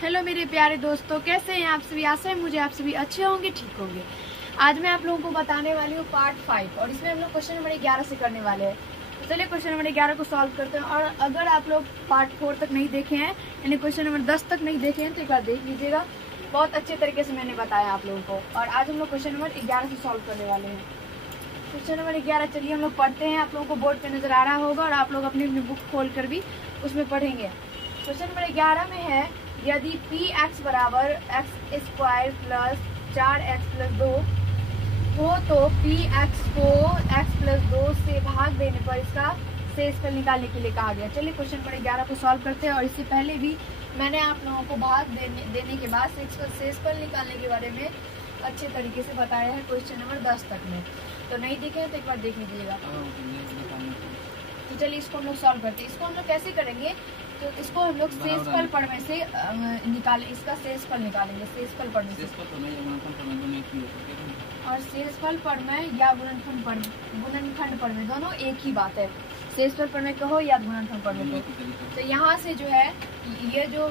Hello मेरे प्यारे दोस्तों, कैसे हैं आप सभी। आशा है मुझे आप सभी अच्छे होंगे, ठीक होंगे। आज मैं आप लोगों को बताने वाली हूँ पार्ट 5 और इसमें हम लोग क्वेश्चन नंबर 11 से करने वाले हैं। तो चलिए क्वेश्चन नंबर 11 को सॉल्व करते हैं। और अगर आप लोग पार्ट 4 तक नहीं देखे हैं, यानी क्वेश्चन नंबर 10 तक नहीं देखे हैं, तो एक बार देख लीजिएगा। बहुत अच्छे तरीके से मैंने बताया आप लोगों को। और आज हम लोग क्वेश्चन नंबर 11 से सॉल्व करने वाले हैं। क्वेश्चन नंबर 11 चलिए हम लोग पढ़ते हैं। आप लोगों को बोर्ड पे नजर आ रहा होगा और आप लोग अपनी अपनी बुक खोल कर भी उसमें पढ़ेंगे। क्वेश्चन नंबर 11 में है, यदि पी एक्स बराबर x square plus 4x plus 2 हो तो पी एक्स को x प्लस 2 से भाग देने पर इसका शेषफल निकालने के लिए कहा गया। चलिए क्वेश्चन नंबर 11 को सॉल्व करते हैं। और इससे पहले भी मैंने आप लोगों को भाग देने के बाद शेषफल निकालने के बारे में अच्छे तरीके से बताया है क्वेश्चन नंबर 10 तक में। तो नहीं देखे तो एक बार देख लीजिएगा। तो चलिए इसको हम लोग सॉल्व करते हैं। इसको हम लोग कैसे करेंगे, तो इसको हम लोग शेषफल प्रमेय से निकालें। इसका शेषफल निकालेंगे शेषफल प्रमेय से। और शेषफल प्रमेय या गुणनखंड प्रमेय दोनों एक ही बात है। शेषफल प्रमेय कहो या गुणनखंड प्रमेय कहो। तो यहाँ से जो है ये जो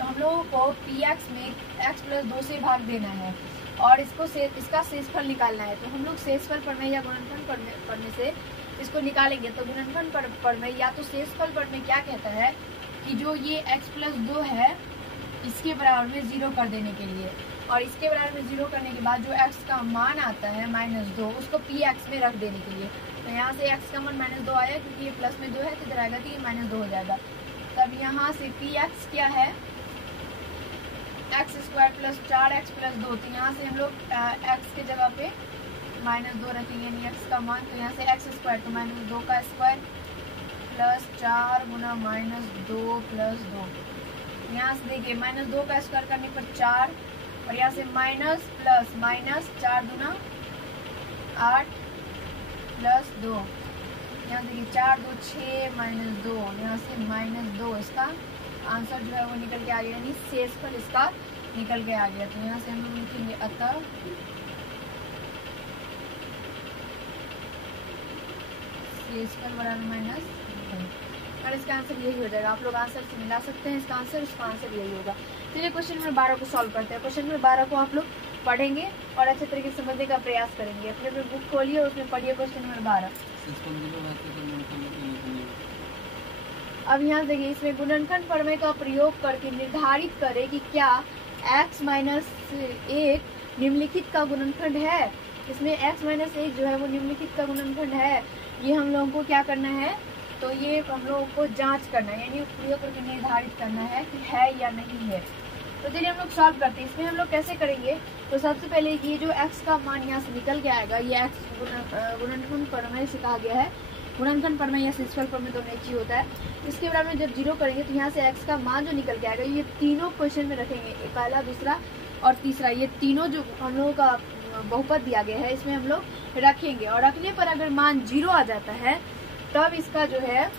हम लोगों को पी एक्स में x प्लस 2 से भाग देना है और इसका शेषफल निकालना है। तो हम लोग शेषफल प्रमेय या गुणनखंड प्रमेय से इसको निकालेंगे। तो गुणनखंड प्रमेय या तो शेषफल प्रमेय क्या कहता है कि जो ये x प्लस 2 है इसके बराबर में 0 कर देने के लिए, और इसके बराबर में 0 करने के बाद जो x का मान आता है -2 उसको पी एक्स में रख देने के लिए। तो यहाँ से x का मान -2 आया, क्योंकि ये प्लस में 2 है तो इधर आएगा तो ये -2 हो जाएगा। तब यहाँ से पी एक्स क्या है, x square plus 4x plus 2। तो यहाँ से हम लोग x के जगह पे -2 रखेंगे, यानी x का मान। तो यहाँ से x स्क्वायर तो -2 का स्क्वायर प्लस 4 गुना -2 प्लस 2। यहाँ से देखिए -2 का स्क्वायर करने पर 4, और यहाँ से माइनस प्लस माइनस 4 गुना 8 प्लस 2। यहाँ देखिए 4 2 6 -2, यहाँ से -2। इसका आंसर जो है वो निकल के आ गया, यानी शेषफल इसका निकल के आ गया। तो यहाँ से हम लोग लिखेंगे अतः शेषफल बराबर माइनस, और इसका आंसर यही हो जाएगा। आप लोग आंसर से मिला सकते हैं इसका आंसर, इसका आंसर यही होगा। चलिए क्वेश्चन नंबर 12 को सॉल्व करते हैं। क्वेश्चन नंबर 12 को आप लोग पढ़ेंगे और अच्छे तरीके से समझने का प्रयास करेंगे। अपने बुक खोलिए और उसमें पढ़िए क्वेश्चन नंबर 12। अब यहाँ देखिए, इसमें गुणनखंड प्रमेय का प्रयोग करके निर्धारित करें कि क्या x माइनस 1 निम्नलिखित का गुणनखंड है। इसमें x माइनस 1 जो है वो निम्नलिखित का गुणनखंड है। ये हम लोगों को क्या करना है, तो ये हम लोगों को जांच करना है, यानी प्रयोग करके निर्धारित करना है कि है या नहीं है। तो चलिए हम लोग सॉल्व करते हैं। इसमें हम लोग कैसे करेंगे, तो सबसे पहले ये जो x का मान यहाँ से निकल के आएगा, ये x गुणनखंड प्रमेय से कहा गया है। गुणनखंड प्रमेय या शेषफल प्रमेय दोनों एक ही होता है। इसके बराबर में जब 0 करेंगे तो यहाँ से x का मान जो निकल के आएगा, ये तीनों क्वेश्चन में रखेंगे, पहला, दूसरा और तीसरा। ये तीनों जो हम लोगों का बहुपद दिया गया है इसमें हम लोग रखेंगे। और रखने पर अगर मान 0 आ जाता है तब इसका जो है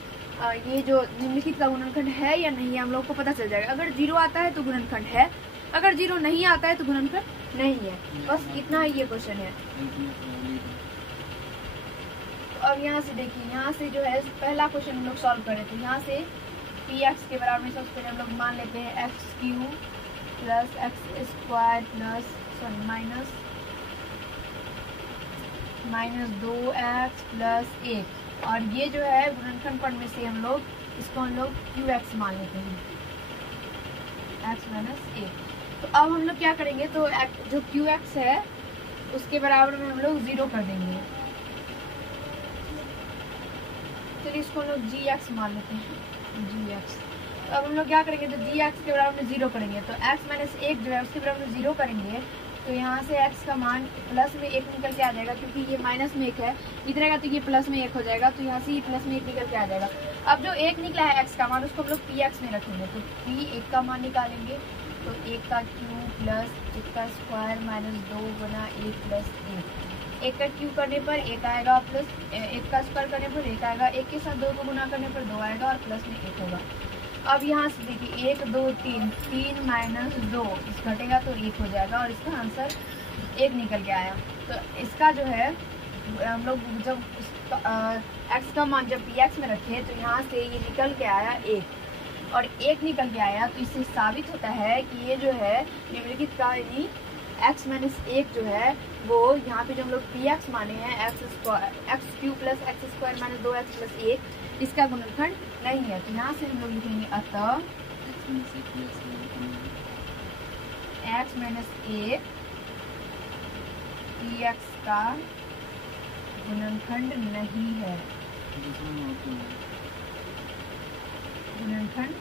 ये जो निम्नलिखित का गुणनखंड है या नहीं हम लोग को पता चल जाएगा। अगर 0 आता है तो गुणनखंड है, अगर 0 नहीं आता है तो गुणनखंड नहीं है। बस इतना ही ये क्वेश्चन है। तो अब यहाँ से देखिए, यहाँ से जो है पहला क्वेश्चन हम लोग सॉल्व करें। तो यहाँ से पी एक्स के बराबर में सबसे पहले हम लोग मान लेते हैं x Q plus x square plus minus 2x plus 1। और ये जो है गुणनखंड प्रमेय से हम लोग इसको हम लोग qx मान लेते हैं, x माइनस 1। तो अब हम लोग क्या करेंगे, तो जो qx है उसके बराबर में हम लोग 0 कर देंगे। चलिए इसको हम लोग gx मान लेते हैं, gx। तो अब हम लोग क्या करेंगे, तो gx के बराबर में 0 करेंगे। तो x माइनस 1 जो है उसके बराबर में 0 करेंगे, तो यहाँ से x का मान प्लस में 1 निकल के आ जाएगा, क्योंकि ये माइनस में 1 है, इधर आएगा तो ये प्लस में 1 हो जाएगा। तो यहाँ से ये प्लस में 1 निकल के आ जाएगा। अब जो 1 निकला है x का मान उसको हम लोग पी एक्स में रखेंगे। तो पी 1 का मान निकालेंगे, तो 1 का क्यू प्लस 1 का स्क्वायर माइनस 2 गुना 1 प्लस 1। 1 का क्यू करने पर 1 आएगा, प्लस 1 का स्क्वायर करने पर 1 आएगा, 1 के साथ 2 को गुना करने पर 2 आएगा और प्लस में 1 होगा। अब यहाँ से देखिए 1 2 3 3 माइनस 2 इस घटेगा तो 1 हो जाएगा, और इसका आंसर 1 निकल के आया। तो इसका जो है हम लोग जब x का मान जब px में रखे तो यहाँ से ये निकल के आया 1। और 1 निकल के आया, तो इससे साबित होता है कि ये जो है निम्नलिखित का यानी x माइनस 1 जो है वो यहाँ पे जो हम लोग पी एक्स माने हैं x Q plus x square minus 2x plus 1 इसका गुणनखंड नहीं है। तो यहाँ से हम लोग लिखेंगे अतः x माइनस 1 पी एक्स का गुणनखंड नहीं है, गुणनखंड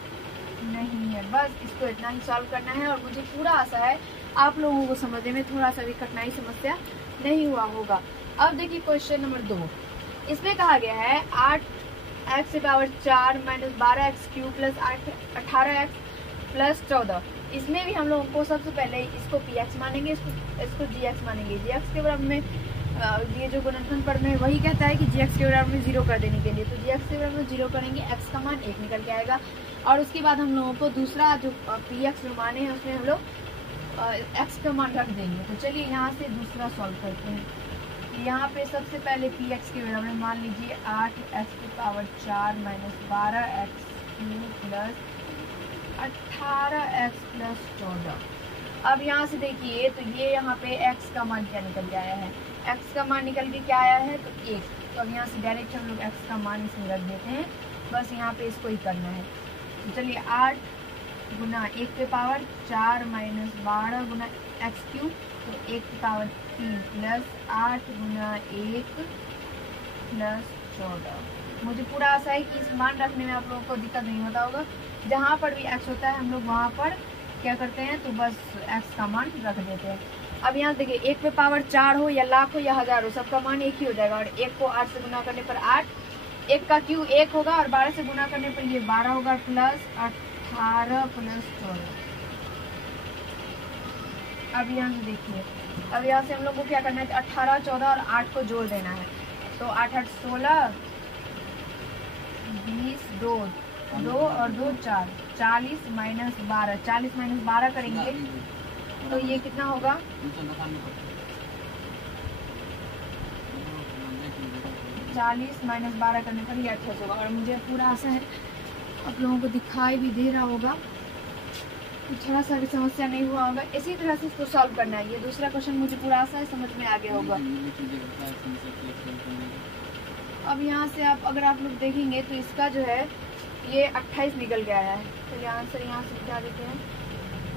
नहीं है। बस इसको इतना ही सॉल्व करना है और मुझे पूरा आशा है आप लोगों को समझने में थोड़ा सा भी कठिनाई समस्या नहीं हुआ होगा। अब देखिए क्वेश्चन नंबर 2, इसमें कहा गया है 8x⁴ minus 12x Q plus 18x plus 14। इसमें भी हम लोगों को सबसे पहले इसको पी एक्स मानेंगे, इसको जी एक्स मानेंगे। जी एक्स के बराबर में ये जो गुणनखंड पढ़ में वही कहता है कि जी एक्स के बराबर में 0 कर देने के लिए, तो जी एक्स के बराबर में 0 करेंगे, एक्स का मान 1 निकल के आएगा। और उसके बाद हम लोगों को दूसरा जो पी एक्स जो माने हैं उसमें हम लोग एक्स का मान रख देंगे। तो चलिए यहाँ से दूसरा सॉल्व करते हैं। यहाँ पे सबसे पहले पी एक्स के बराबर में मान लीजिए 8x⁴ minus 12x Q plus 18x plus 14। अब यहाँ से देखिए तो ये यहाँ पे x का मान क्या निकल के आया है, x का मान निकल के क्या आया है तो 1। तो अब यहाँ से डायरेक्ट हम लोग x का मान इसमें रख देते हैं, बस यहाँ पे इसको ही करना है। तो चलिए 8 गुना 1⁴ माइनस 12 गुना एक्स क्यू, तो 1⁴ 3 प्लस 8 गुना 1 प्लस 14। मुझे पूरा आशा है कि इस मान रखने में आप लोगों को दिक्कत नहीं होता होगा। जहाँ पर भी x होता है हम लोग वहाँ पर क्या करते हैं तो बस x का मान रख देते हैं। अब यहाँ देखिए 1⁴ हो या लाख हो या हज़ार हो, सबका मान एक ही हो जाएगा। और 1 को 8 से गुना करने पर 8, 1 का क्यू 1 होगा और 12 से गुना करने पर ये 12 होगा प्लस 18 प्लस 14। अब यहाँ से देखिए, अब यहाँ से हम लोग को क्या करना है, 18, 14 और 8 को जोड़ देना है। तो 8 8 16 20 2 2 और 2 4, 40 माइनस 12, 40 माइनस 12 करेंगे तो ये कितना होगा, 40 माइनस 12 करने पर ये 28 होगा। और मुझे पूरा आशा है आप लोगों को दिखाई भी दे रहा होगा, तो थोड़ा सा भी समस्या नहीं हुआ होगा। इसी तरह से इसको सॉल्व करना है। ये दूसरा क्वेश्चन मुझे पूरा आशा है समझ में आ गया होगा। अब यहाँ से अगर आप लोग देखेंगे तो इसका जो है ये 28 निकल गया है। चलिए आंसर यहाँ से बता देते हैं।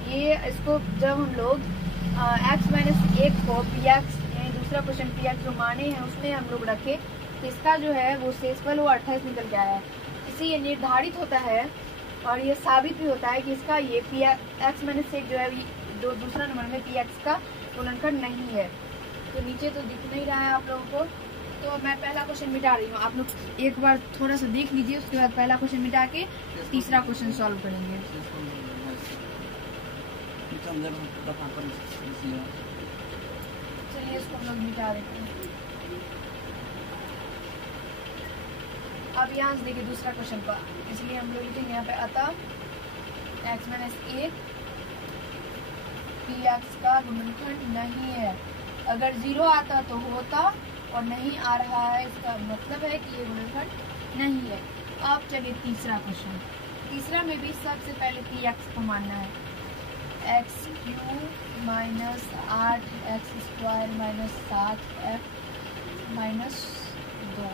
ये इसको जब हम लोग x माइनस 1 को पी एक्स यानी दूसरा क्वेश्चन पी एक्स जो माने हैं उसमें हम लोग रखे, तो इसका जो है वो शेषफल वो 28 निकल गया है। इससे ये निर्धारित होता है और ये साबित भी होता है कि इसका ये पी एक्स माइनस 1 जो है जो दूसरा नंबर में पी एक्स का गुणनखंड नहीं है। तो नीचे तो दिख नहीं रहा है आप लोगों को, तो मैं पहला क्वेश्चन मिटा रही हूँ। आप लोग एक बार थोड़ा सा देख लीजिए, उसके बाद पहला क्वेश्चन मिटा के तीसरा क्वेश्चन सॉल्व करेंगे। चलिए इसको हम लोग मिटा देते हैं। अब यहाँ से देखिए दूसरा क्वेश्चन का, इसलिए हम लोग लिखेंगे यहाँ पे अतः x माइनस 1 पी एक्स का गुणनखंड नहीं है। अगर 0 आता तो होता और नहीं आ रहा है, इसका मतलब है कि ये गुणनखंड नहीं है। अब चलिए तीसरा क्वेश्चन। तीसरा में भी सबसे पहले पी एक्स को मानना है। X Q minus 8x² minus 7x minus 2,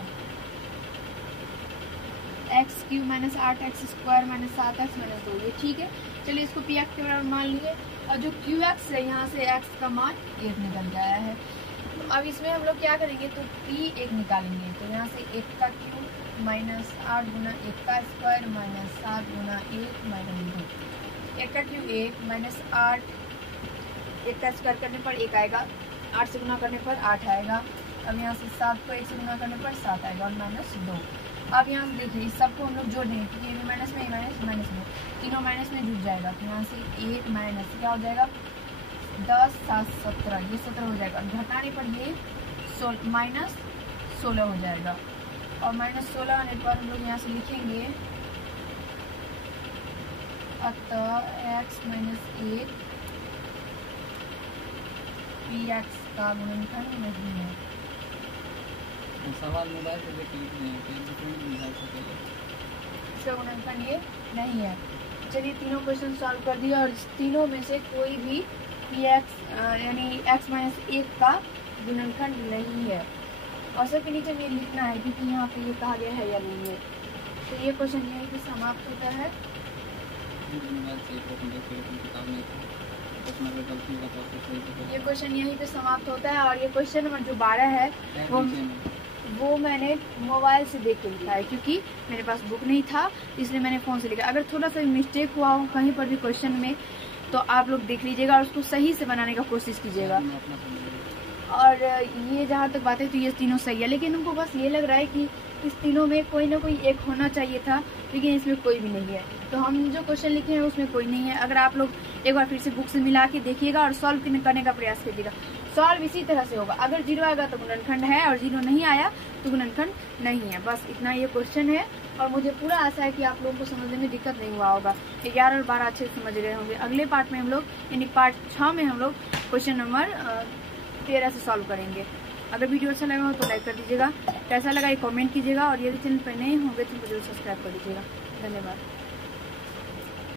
x Q minus 8x² minus 7x minus 2, ये ठीक है। चलिए इसको पी एक्स के बराबर मान लीजिए और जो क्यू एक्स है यहाँ से एक्स का मान 1 निकल गया है। तो अब इसमें हम लोग क्या करेंगे तो पी 1 निकालेंगे। तो यहाँ से 1 का क्यू माइनस 8 गुना 1 का स्क्वायर माइनस 7 गुना 1 माइनस 2। 1 का क्यू 1 माइनस 8, 1 का स्क्वायर करने पर 1 आएगा, 8 से गुना करने पर 8 आएगा। अब यहाँ से 7 को 1 से गुना करने पर 7 आएगा और माइनस 2। अब यहाँ से देखिए इस सबको हम लोग जोड़ देंगे क्योंकि ये भी माइनस में, माइनस में, तीनों माइनस में जुड़ जाएगा। तो यहाँ से 1 माइनस क्या हो जाएगा 10 7 17, ये 17 हो जाएगा। घटाने पर ये माइनस 16 हो जाएगा और माइनस 16 आने पर हम लोग यहाँ से लिखेंगे अतः x माइनस 1 पी एक्स का गुणनखंड नहीं है। सवाल मोबाइल से देख लिखने हैं, इसका गुणनखंड ये नहीं है। चलिए तीनों क्वेश्चन सॉल्व कर दिया और इस तीनों में से कोई भी px यानी x-1 का गुणनखंड नहीं है। औसत के नीचे में लिखना है क्योंकि यहाँ पे ये कहा गया है या नहीं है। तो ये क्वेश्चन यहीं पे समाप्त होता है। ये क्वेश्चन यहीं पे समाप्त होता है और ये क्वेश्चन नंबर जो 12 है वो मैंने मोबाइल से देख के लिखा है क्योंकि मेरे पास बुक नहीं था, इसलिए मैंने फ़ोन से लिखा। अगर थोड़ा सा मिस्टेक हुआ हो कहीं पर भी क्वेश्चन में तो आप लोग देख लीजिएगा और उसको सही से बनाने का कोशिश कीजिएगा। और ये जहाँ तक बात है तो ये तीनों सही है, लेकिन उनको बस ये लग रहा है कि इस तीनों में कोई ना कोई एक होना चाहिए था, लेकिन इसमें कोई भी नहीं है। तो हम जो क्वेश्चन लिखे हैं उसमें कोई नहीं है। अगर आप लोग एक बार फिर से बुक से मिला के देखिएगा और सॉल्व करने का प्रयास कीजिएगा। सॉल्व इसी तरह से होगा, अगर 0 आएगा तो गुणनखंड है और 0 नहीं आया तो गुणनखंड नहीं है। बस इतना ये क्वेश्चन है और मुझे पूरा आशा है कि आप लोगों को समझने में दिक्कत नहीं हुआ होगा। 11 और 12 अच्छे से समझ रहे होंगे। अगले पार्ट में हम लोग यानी पार्ट 6 में हम लोग क्वेश्चन नंबर 13 से सॉल्व करेंगे। अगर वीडियो अच्छा लगा हो तो लाइक कर दीजिएगा, कैसा लगा ये कमेंट कीजिएगा और यदि चैनल पर नए होंगे तो मुझे सब्सक्राइब कर दीजिएगा। धन्यवाद।